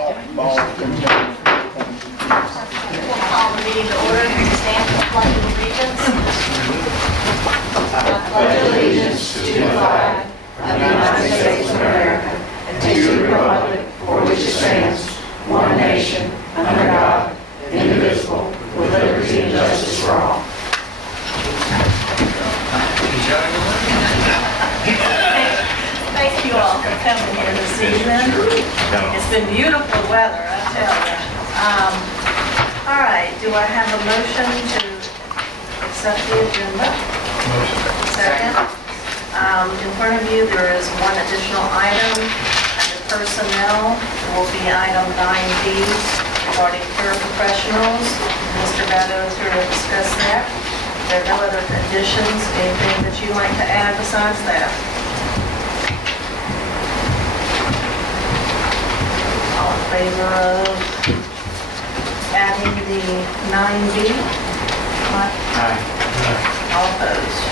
Ball. We'll call the meeting to order and stand for the pledge of allegiance. I pledge allegiance to the flag of the United States of America and to the republic for which it stands, one nation, under God, indivisible, with liberty and justice for all. Thank you all for coming here this evening. It's been beautiful weather, I tell you. All right, do I have a motion to accept the agenda? Motion. Second. In front of you, there is one additional item. Under personnel will be item 9B regarding paraprofessionals. Mr. Gatto is here to discuss that. There are no other additions, anything that you'd like to add besides that? All in favor of adding the 9B? Aye. All opposed?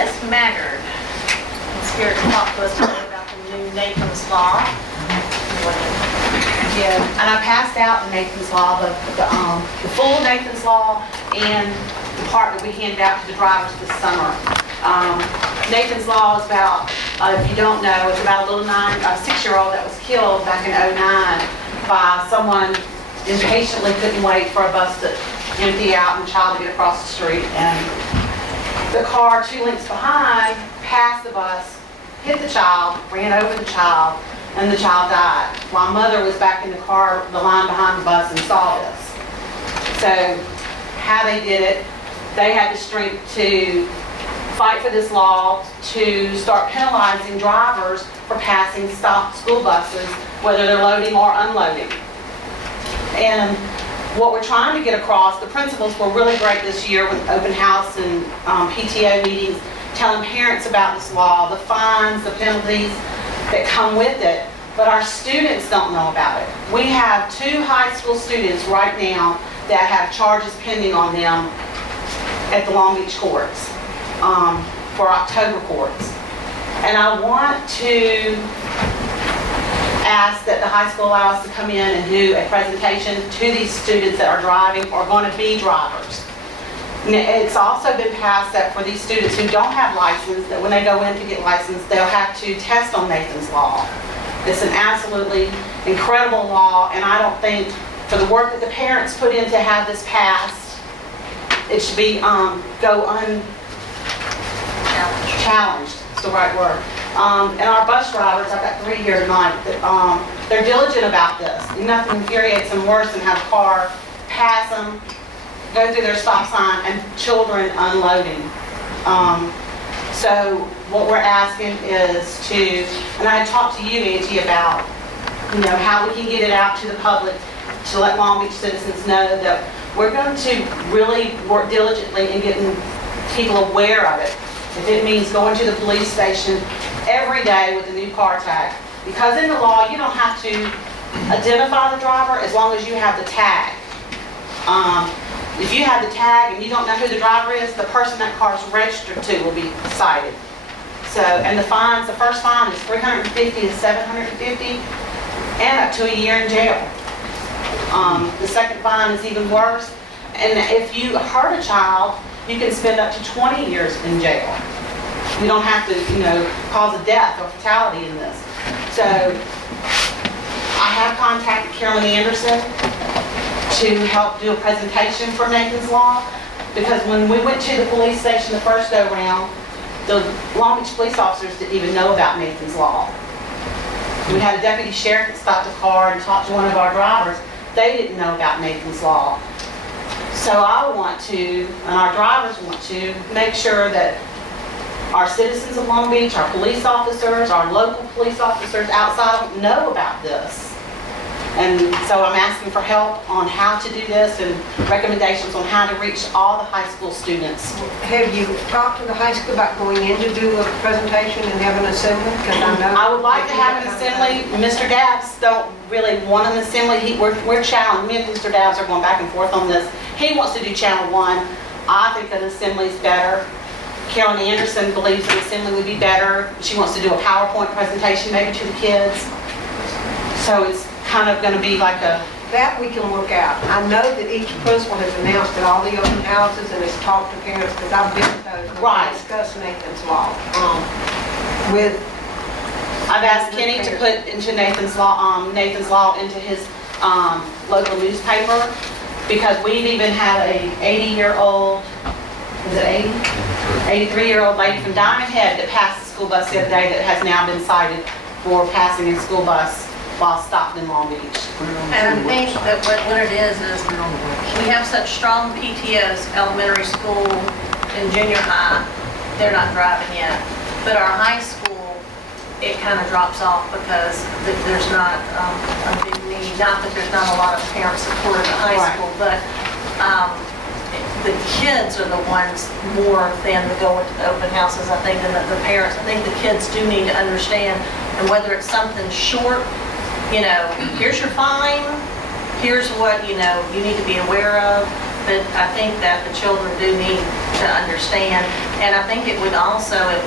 Ms. Maggard is here to talk to us today about the new Nathan's Law. Yeah, and I passed out the Nathan's Law, the full Nathan's Law, and the part that we handed out to the drivers this summer. Nathan's Law is about, if you don't know, it's about a little 6-year-old that was killed back in '09 by someone impatiently couldn't wait for a bus to empty out and the child to get across the street. And the car 2 lengths behind passed the bus, hit the child, ran over the child, and the child died. While mother was back in the car, the line behind the bus, and saw this. So how they did it, they had the strength to fight for this law to start penalizing drivers for passing stopped school buses, whether they're loading or unloading. And what we're trying to get across, the principals were really great this year with open house and PTO meetings, telling parents about this law, the fines, the penalties that come with it, but our students don't know about it. We have 2 high school students right now that have charges pending on them at the Long Beach courts for October courts. And I want to ask that the high school allow us to come in and do a presentation to these students that are driving or going to be drivers. It's also been passed that for these students who don't have license, that when they go in to get licensed, they'll have to test on Nathan's Law. It's an absolutely incredible law, and I don't think for the work that the parents put in to have this passed, it should be challenged. It's the right word. And our bus drivers, I've got 3 here tonight, that they're diligent about this. Nothing infuriates them worse than have a car pass them, go through their stop sign, and children unloading. So what we're asking is to, and I had talked to you, Angie, about how we can get it out to the public to let Long Beach citizens know that we're going to really work diligently in getting people aware of it. If it means going to the police station every day with a new car tag. Because in the law, you don't have to identify the driver as long as you have the tag. If you have the tag and you don't know who the driver is, the person that car is registered to will be cited. So, and the fines, the first fine is $350 to $750 and up to a year in jail. The second fine is even worse. And if you hurt a child, you can spend up to 20 years in jail. You don't have to, cause a death or fatality in this. So I have contacted Carolyn Anderson to help do a presentation for Nathan's Law, because when we went to the police station the first go round, the Long Beach police officers didn't even know about Nathan's Law. We had a deputy sheriff that stopped a car and talked to one of our drivers. They didn't know about Nathan's Law. So I want to, and our drivers want to, make sure that our citizens of Long Beach, our police officers, our local police officers outside know about this. And so I'm asking for help on how to do this and recommendations on how to reach all the high school students. Have you talked to the high school about going in to do a presentation and have an assembly? Because I know I would like to have an assembly. Mr. Dabbs don't really want an assembly. We're challenged. Me and Mr. Dabbs are going back and forth on this. He wants to do Channel 1. I think an assembly is better. Carolyn Anderson believes an assembly would be better. She wants to do a PowerPoint presentation maybe to the kids. So it's kind of gonna be like a, That we can work out. I know that each principal has announced at all the open houses and has talked to parents, because I've been to those. and Right. Discussed Nathan's Law, with, I've asked Kenny to put into Nathan's Law into his, local newspaper, because we've even had a 80-year-old, is it 80? 83-year-old lady from Diamond Head that passed the school bus the other day that has now been cited for passing a school bus while stopped in Long Beach. And I think that what it is we have such strong PTOs, elementary school and junior high, they're not driving yet. But our high school, it kind of drops off because there's not a big need, not that there's not a lot of parent support in the high Right. school, but the kids are the ones more than the go into the open houses, I think, than the parents. I think the kids do need to understand, and whether it's something short, here's your fine, here's what, you need to be aware of, but I think that the children do need to understand. And I think it would also, if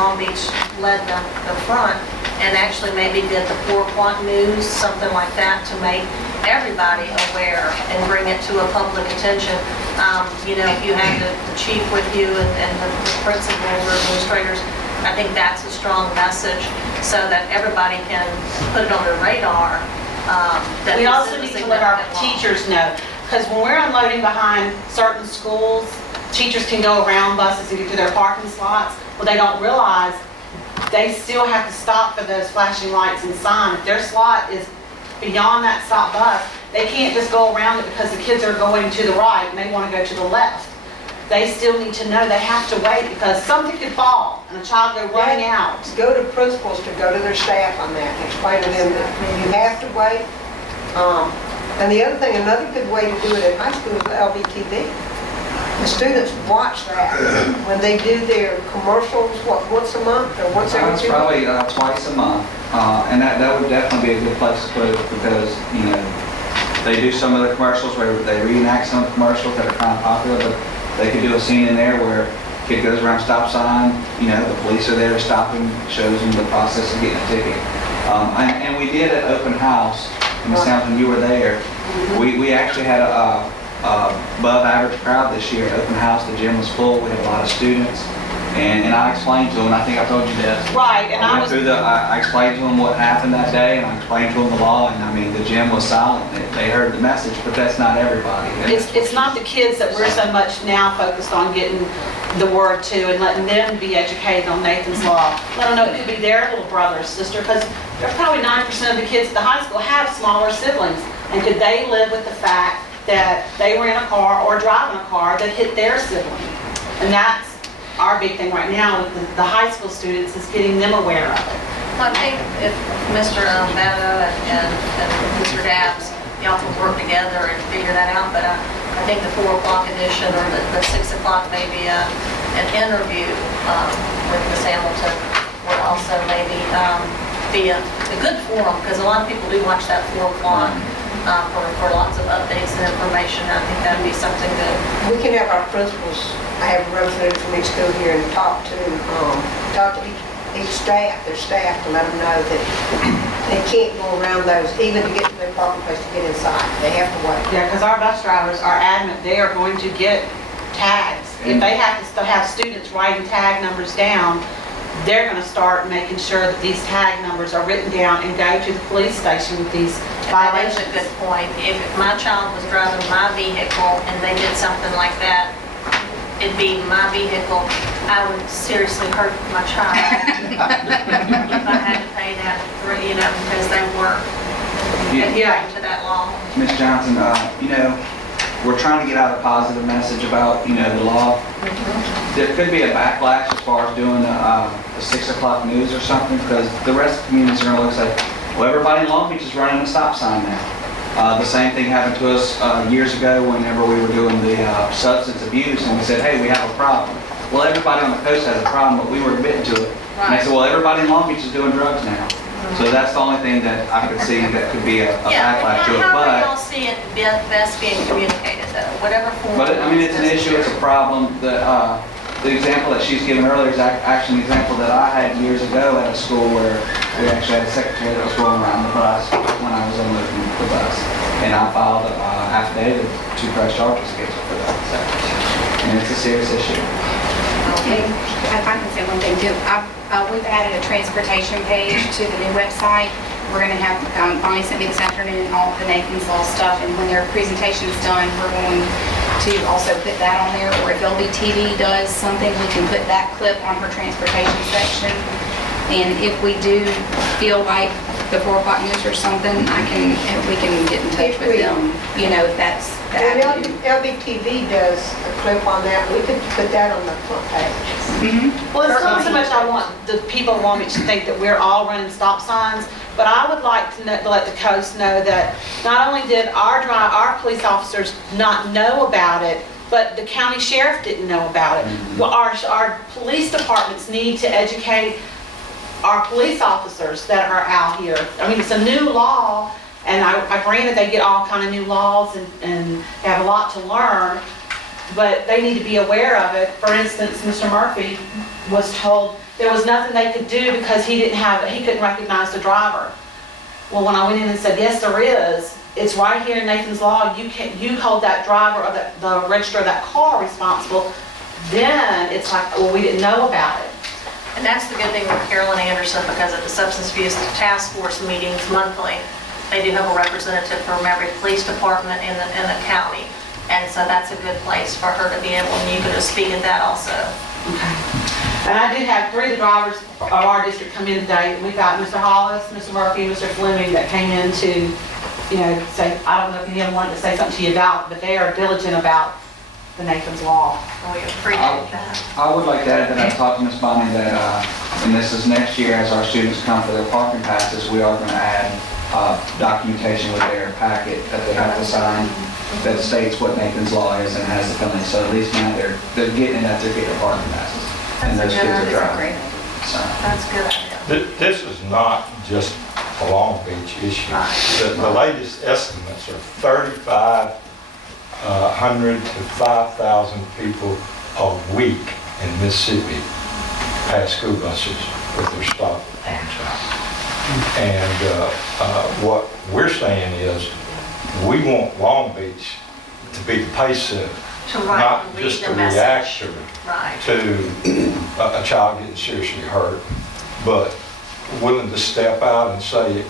Long Beach led the front and actually maybe did the 4 o'clock news, something like that, to make everybody aware and bring it to a public attention. If you have the chief with you and the principals or administrators, I think that's a strong message so that everybody can put it on their radar. That We this also is a need to let our significant law. teachers know, because when we're unloading behind certain schools, teachers can go around buses and get to their parking slots. Well, they don't realize they still have to stop for those flashing lights and sign. If their slot is beyond that stop bus, they can't just go around it because the kids are going to the right and they want to go to the left. They still need to know they have to wait because something could fall and a child go running out. go to principals to go to their staff on that, and explain to them that you have to wait. And the other thing, another good way to do it at high school is the LVTV. The students watch that when they do their commercials, once a month or once every It's 2 months? probably twice a month, and that would definitely be a good place to put it because, they do some of the commercials where they reenact some of the commercials that are kind of popular, but they could do a scene in there where a kid goes around a stop sign, the police are there to stop him, shows them the process of getting a ticket. And we did an open house, and Ms. Townsend, you were there. We actually had a above average crowd this year at open house. The gym was full, we had a lot of students. And I explained to them, I think I told you this. Right, and I went was, through I explained to them what happened that day, and I explained to them the law, and the gym was silent. They heard the message, but that's not everybody. it's not the kids that we're so much now focused on getting the word to and letting them be educated on Nathan's Law. Let them know it could be their little brother or sister, because there's probably 9% of the kids at the high school have smaller siblings. And could they live with the fact that they were in a car or driving a car that hit their sibling? And that's our big thing right now with the high school students, is getting them aware of it. Well, I think if Mr. Bato and Mr. Dabbs, y'all can work together and figure that out, but I think the 4 o'clock edition or the 6 o'clock maybe an interview with Ms. Hamilton would also maybe be a good forum, because a lot of people do watch that 4 o'clock for lots of updates and information. I think that'd be something good. We can have our principals, I have a representative from each school here, and talk to each staff, their staff, to let them know that they can't go around those, even to get to their parking place to get inside. They have to wait. Yeah, because our bus drivers are adamant they are going to get tags. If they have to still have students writing tag numbers down, they're going to start making sure that these tag numbers are written down and go to the police station with these That is violations. a good point. If my child was driving my vehicle and they did something like that, it'd be my vehicle, I would seriously hurt my child if I had to pay that, because they weren't adhering to that law. Ms. Johnson, we're trying to get out a positive message about, the law. There could be a backlash as far as doing the 6 o'clock news or something, because the rest of the communities are going to look like, well, everybody in Long Beach is running a stop sign now. The same thing happened to us years ago whenever we were doing the substance abuse, and we said, hey, we have a problem. Well, everybody on the coast has a problem, but we were admitting to it. And they said, well, everybody in Long Beach is doing drugs now. So that's the only thing that I could see that could be a backlash to it. How do But y'all see it best being communicated, though? Whatever form. it's an issue, it's a problem that the example that she's given earlier is actually an example that I had years ago at a school where we actually had a secretary that was going around the bus when I was on the bus. And I filed an affidavit to press charges against her for that. So, and it's a serious issue. Okay, if I can say one thing too, we've added a transportation page to the new website. We're going to have, Bonnie sent me this afternoon all the Nathan's Law stuff, and when their presentation is done, we're going to also put that on there, or if LBTV does something, we can put that clip on her transportation section. And if we do feel like the 4 o'clock news or something, we can get in touch with them, you know, if that's the When avenue. LBTV does a clip on that, we could put that on the front page. Well, it's not so much I want the people of Long Beach to think that we're all running stop signs, but I would like to let the coast know that not only did our police officers not know about it, but the county sheriff didn't know about it. Well, our police departments need to educate our police officers that are out here. I mean, it's a new law, and I granted they get all kind of new laws and they have a lot to learn, but they need to be aware of it. For instance, Mr. Murphy was told there was nothing they could do because he couldn't recognize the driver. Well, when I went in and said, yes, there is, it's right here in Nathan's Law, you hold that driver or the register of that car responsible, then it's like, well, we didn't know about it. And that's the good thing with Carolyn Anderson, because at the Substance Abuse Task Force meetings monthly, they do have a representative from every police department in the county. And so that's a good place for her to be able, and you could just speak at that also. Okay. And I did have 3 of the drivers of our district come in today. We got Mr. Hollis, Mr. Murphy, Mr. Fleming that came in to, say, I don't know if any of them wanted to say something to you about, but they are diligent about the Nathan's Law. We appreciate that. I would like to add that I talked to Ms. Bonnie that, and this is next year as our students come for their parking passes, we are going to add documentation with their packet that they have to sign that states what Nathan's Law is and has the penalty. So at least now they're getting it as they get their parking passes. And those kids are driving. So. That's a good idea. This is not just a Long Beach issue. The latest estimates are 3,500 to 5,000 people a week in Mississippi pass school buses with their stop on time. And what we're saying is we want Long Beach to be the pace setter, not just a reactor to a child getting seriously hurt, but willing to step out and say,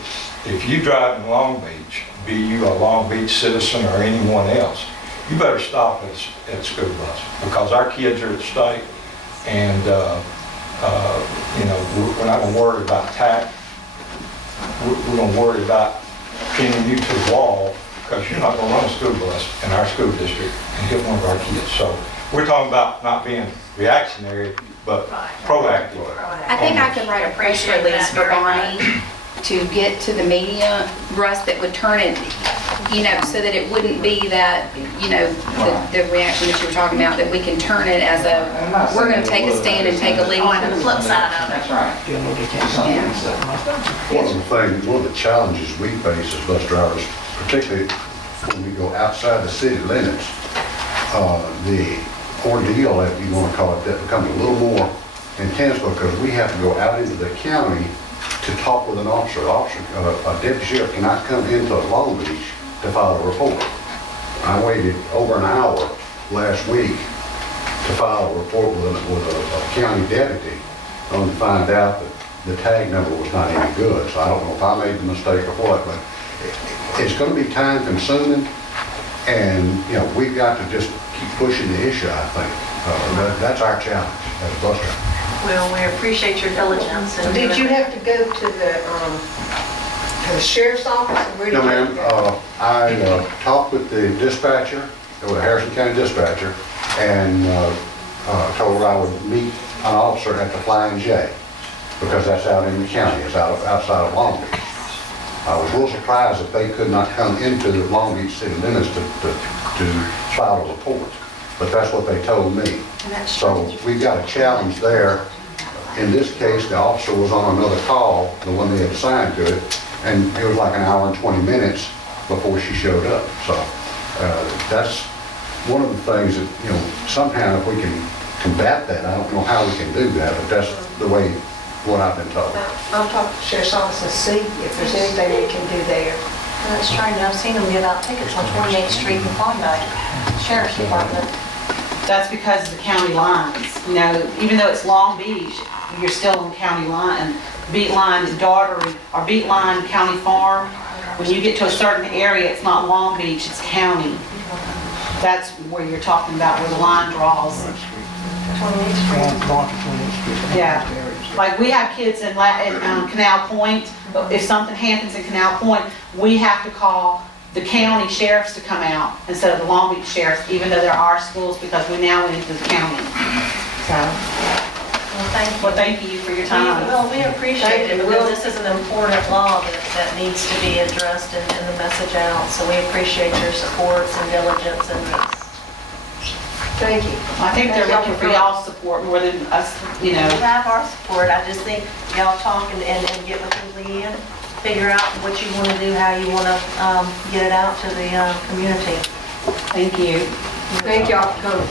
if you drive in Long Beach, be you a Long Beach citizen or anyone else, you better stop at a school bus, because our kids are at stake, and we're not going to worry about tax. We're going to worry about pinning you to the wall, because you're not going to run a school bus in our school district and hit one of our kids. So we're talking about not being reactionary, but proactive. I think I could write a press release for Bonnie to get to the media, Russ, that would turn it, so that it wouldn't be that, the reaction that you were talking about, that we can turn it as we're going to take a stand and take a lead. On the flip side of it. That's right. One of the challenges we face as bus drivers, particularly when we go outside the city limits, the ordeal, if you want to call it that, becomes a little more intense, because we have to go out into the county to talk with an officer. A deputy sheriff cannot come into Long Beach to file a report. I waited over an hour last week to file a report with a county deputy, only to find out that the tag number was not any good. So I don't know if I made the mistake or what, but it's going to be time consuming, and we've got to just keep pushing the issue, I think. That's our challenge as a bus driver. Well, we appreciate your diligence. Did you have to go to the sheriff's office? Or where did No, you ma'am. go? I talked with the dispatcher, with the Harrison County dispatcher, and told her I would meet an officer at the Flying J, because that's out in the county. It's outside of Long Beach. I was a little surprised that they could not come into the Long Beach city limits to file a report, but that's what they told me. So we've got a challenge there. In this case, the officer was on another call, the one they had assigned to it, and it was like an hour and 20 minutes before she showed up. So that's one of the things that, somehow if we can combat that. I don't know how we can do that, but that's the way, what I've been told. I'll talk to the sheriff's office and see if there's anything we can do there. That's strange, I've seen them give out tickets on 28th Street in Klondike, Sheriff's Department. That's because of the county lines. You know, even though it's Long Beach, you're still on county line, beat line Daughtery, or beat line County Farm. When you get to a certain area, it's not Long Beach, it's county. That's where you're talking about, where the line draws. 28th Street. Yeah. Like, we have kids in Canal Point, but if something happens in Canal Point, we have to call the county sheriffs to come out instead of the Long Beach sheriffs, even though there are schools, because we now went into the county. So, Well, thank you. thank you for your time. Well, we appreciate it, because this is an important law that needs to be addressed and the message out, so we appreciate your support and diligence in this. Thank you. I think they're looking for y'all's support more than us, you know. You have our support, I just think y'all talk and get with Leanne, figure out what you want to do, how you want to get it out to the community. Thank you. Thank y'all for coming.